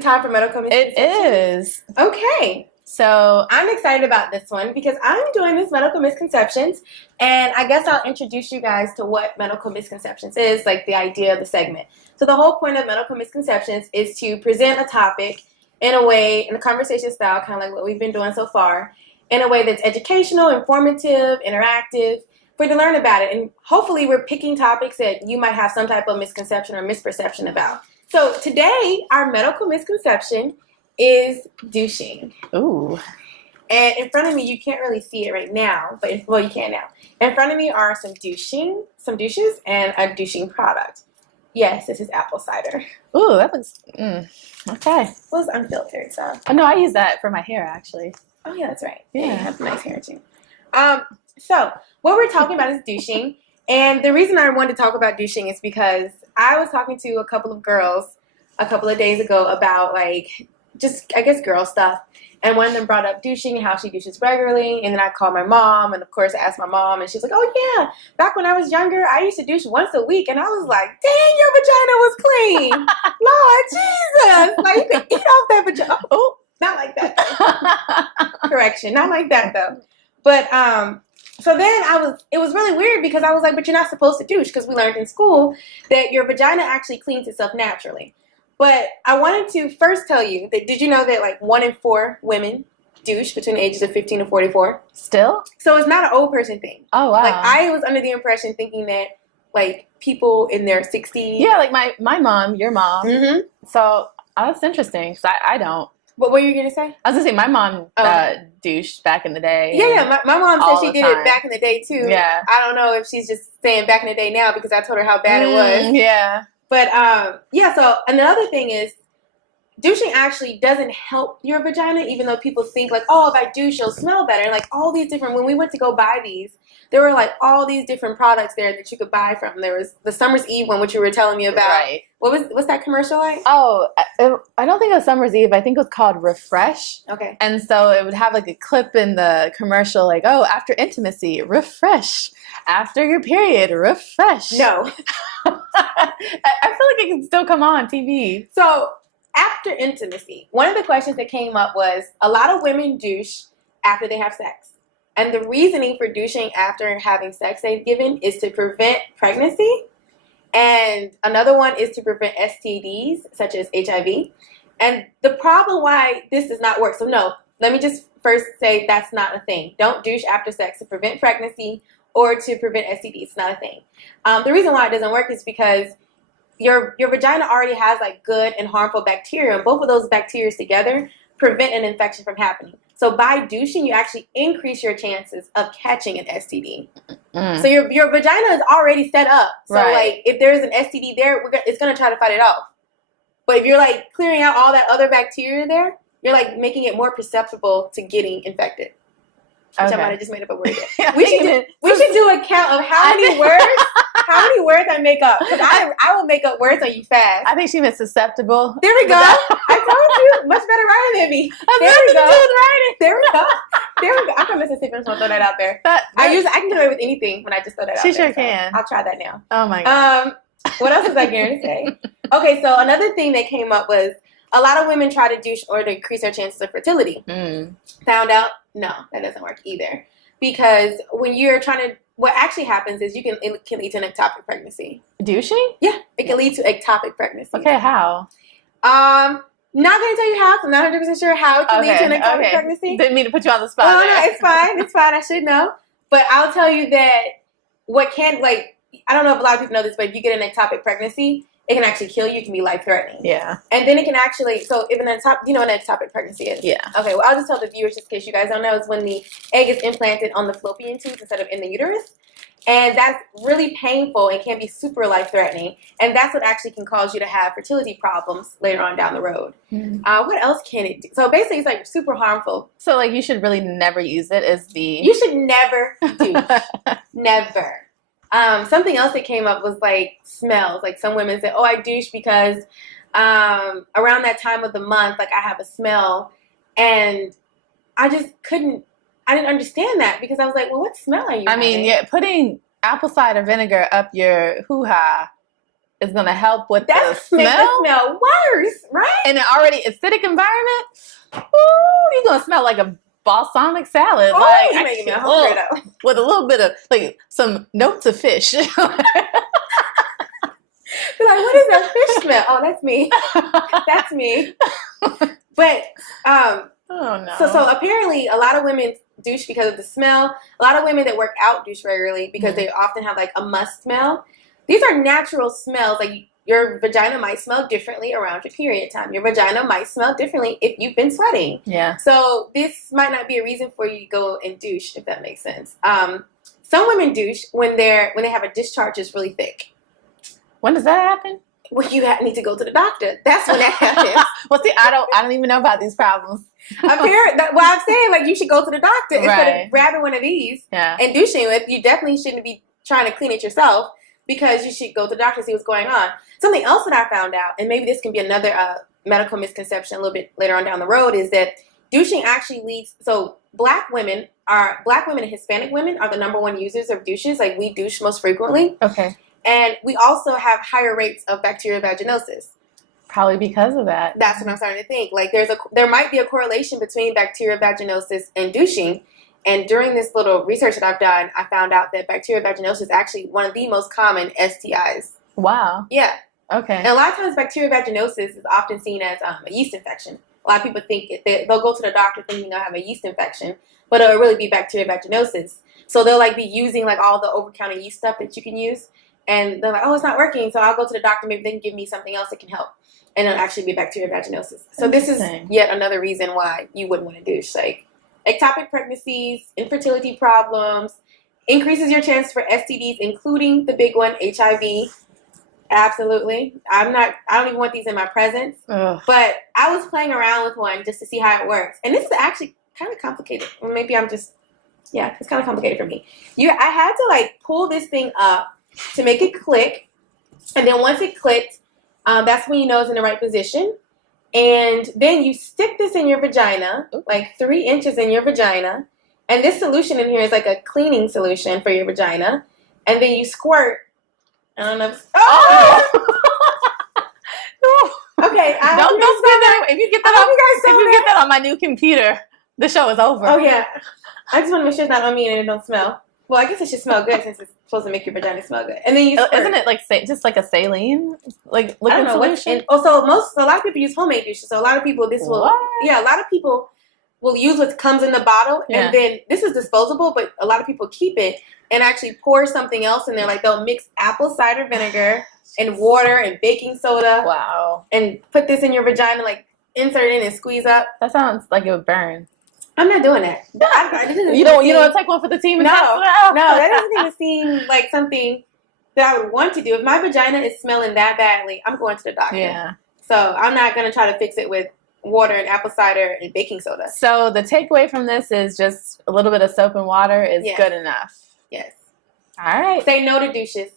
it time for medical misconceptions? It is. Okay. So I'm excited about this one because I'm doing this medical misconceptions, and I guess I'll introduce you guys to what medical misconceptions is, like the idea of the segment. So the whole point of medical misconceptions is to present a topic in a way, in a conversation style, kind of like what we've been doing so far, in a way that's educational, informative, interactive, for you to learn about it. And hopefully we're picking topics that you might have some type of misconception or misperception about. So today, our medical misconception is douching. ooh. And in front of me, you can't really see it right now, but well, you can now. In front of me are some douches, and a douching product. Yes, this is apple cider. Ooh, that looks okay. Well, it's unfiltered, so. Oh no, I use that for my hair actually. Oh yeah, that's right. Yeah. You have nice hair too. So what we're talking about is douching, and the reason I wanted to talk about douching is because I was talking to a couple of girls a couple of days ago about just, I guess, girl stuff. And one of them brought up douching and how she douches regularly. And then I called my mom, and of course I asked my mom, and she's like, oh yeah, back when I was younger, I used to douche once a week. And I was like, dang, your vagina was clean. Lord Jesus. Like, you could eat off that vagina. Oh, not like that. Correction. Not like that though. But, so then it was really weird because I was like, but you're not supposed to douche, because we learned in school that your vagina actually cleans itself naturally. But I wanted to first tell you that, did you know that like 1 in 4 women douche between the ages of 15 and 44? Still? So it's not an old person thing. Oh wow. Like, I was under the impression thinking that like people in their 60s. Yeah, like my mom, your mom. Mm-hmm. So that's interesting because I don't. What were you going to say? I was gonna say my mom douched back in the day. Yeah. My mom said she did time. it back in the day too. Yeah. I don't know if she's just saying back in the day now because I told her how bad it was. Yeah. But, yeah, so another thing is douching actually doesn't help your vagina, even though people think like, oh, if I douche, it'll smell better. And like all these different, when we went to go buy these, there were like all these different products there that you could buy from. There was the Summer's Eve one, which you were telling me about. Right. What's that commercial like? Oh, I don't think it was Summer's Eve. I think it was called Refresh. Okay. And so it would have like a clip in the commercial like, oh, after intimacy, refresh. After your period, refresh. No. I feel like it can still come on TV. So after intimacy, one of the questions that came up was a lot of women douche after they have sex. And the reasoning for douching after having sex, they've given, is to prevent pregnancy. And another one is to prevent STDs, such as HIV. And the problem why this does not work, so no, let me just first say that's not a thing. Don't douche after sex to prevent pregnancy or to prevent STDs. It's not a thing. The reason why it doesn't work is because your vagina already has like good and harmful bacteria, and both of those bacteria together prevent an infection from happening. So by douching, you actually increase your chances of catching an STD. So your vagina is already set up. So like if there's an STD there, it's going to try to fight it off. But if you're like clearing out all that other bacteria there, you're like making it more susceptible to getting infected. Which I might have just made up a word there. We should do a count of how many words I make up. Because I will make up words on you fast. I think she meant susceptible. There we go. I told you. Much better writing than me. There we go. There we go. There we go. I'm from Mississippi. I'm just going to throw that out there. I can get away with anything when I just throw that out there. She sure can. I'll try that now. Oh my God. What else was I going to say? Okay, so another thing that came up was a lot of women try to douche or to increase their chances of fertility. Found out, no, that doesn't work either. Because when you're trying to, what actually happens is it can lead to an ectopic pregnancy. Douching? Yeah, it can lead to ectopic pregnancy. Okay, how? Not going to tell you how. I'm not 100% sure how it can lead to an ectopic pregnancy. Didn't mean to put you on the spot. No, it's fine. It's fine. I should know. But I'll tell you that I don't know if a lot of people know this, but if you get an ectopic pregnancy, it can actually kill you. It can be life-threatening. Yeah. And then it can actually, so if you know what an ectopic pregnancy is? Yeah. Okay, well, I'll just tell the viewers, just in case you guys don't know, is when the egg is implanted on the fallopian tubes instead of in the uterus. And that's really painful and can be super life-threatening. And that's what actually can cause you to have fertility problems later on down the road. What else can it do? So basically, it's like super harmful. So like you should really never use it You should never douche. Never. Something else that came up was like smells. Like some women say, oh, I douche because around that time of the month, like I have a smell. And I didn't understand that because I was like, well, what smell are you having? Yeah, putting apple cider vinegar up your hoo-ha is going to help with That's the make smell. the smell worse, right? In an already acidic environment, ooh, you're going to smell like a balsamic salad. Oh, like, you're making me hungry though. with a little bit of, like, some notes of fish. You're like, what is that fish smell? Oh, that's me. That's me. But oh, no. so apparently a lot of women douche because of the smell. A lot of women that work out douche regularly because they often have like a musk smell. These are natural smells. Like your vagina might smell differently around your period time. Your vagina might smell differently if you've been sweating. Yeah. So this might not be a reason for you to go and douche, if that makes sense. Some women douche when they have a discharge that's really thick. When does that happen? Well, you need to go to the doctor. That's when that happens. Well, see, I don't even know about these problems. Well, I'm saying like you should go to the doctor instead Right. of grabbing one of these Yeah. and douching with. You definitely shouldn't be trying to clean it yourself because you should go to the doctor and see what's going on. Something else that I found out, and maybe this can be another medical misconception a little bit later on down the road, is that douching actually leads. So black women and Hispanic women are the number one users of douches. Like we douche most frequently. Okay. And we also have higher rates of bacterial vaginosis. Probably because of that. That's what I'm starting to think. Like there might be a correlation between bacterial vaginosis and douching. And during this little research that I've done, I found out that bacterial vaginosis is actually one of the most common STIs. Wow. Yeah. Okay. And a lot of times bacterial vaginosis is often seen as a yeast infection. A lot of people think they'll go to the doctor thinking they'll have a yeast infection, but it'll really be bacterial vaginosis. So they'll like be using like all the over-the-counter yeast stuff that you can use. And they're like, oh, it's not working. So I'll go to the doctor. Maybe they can give me something else that can help. And it'll actually be bacterial vaginosis. So this is yet another reason why you wouldn't want to douche. Like ectopic pregnancies, infertility problems, increases your chance for STDs, including the big one, HIV. Absolutely. I don't even want these in my presence. Ugh. But I was playing around with one just to see how it works. And this is actually kind of complicated. Or maybe it's kind of complicated for me. I had to like pull this thing up to make it click. And then once it clicked, that's when you know it's in the right position. And then you stick this in your vagina, like 3 inches in your vagina. And this solution in here is like a cleaning solution for your vagina. And then you squirt. I don't know. Okay. Don't say that. If you get that on my new computer, the show is over. Oh, yeah. I just want to make sure it's not on me and it don't smell. Well, I guess it should smell good since it's supposed to make your vagina smell good. And then you squirt. Isn't it like just like a saline, like liquid I don't know solution? So a lot of people use homemade douches. So a lot of people a lot of people will use what comes in the bottle, and then this is disposable, but a lot of people keep it and actually pour something else in there. Like they'll mix apple cider vinegar and water and baking soda. Wow. And put this in your vagina, like insert it in and squeeze up. That sounds like it would burn. I'm not doing that. You don't take one for the team and test it out? No, that doesn't even seem like something that I would want to do. If my vagina is smelling that badly, I'm going to the doctor. Yeah. So I'm not going to try to fix it with water and apple cider and baking soda. So the takeaway from this is just a little bit of soap and water is good enough. Yes. All right. Say no to douches.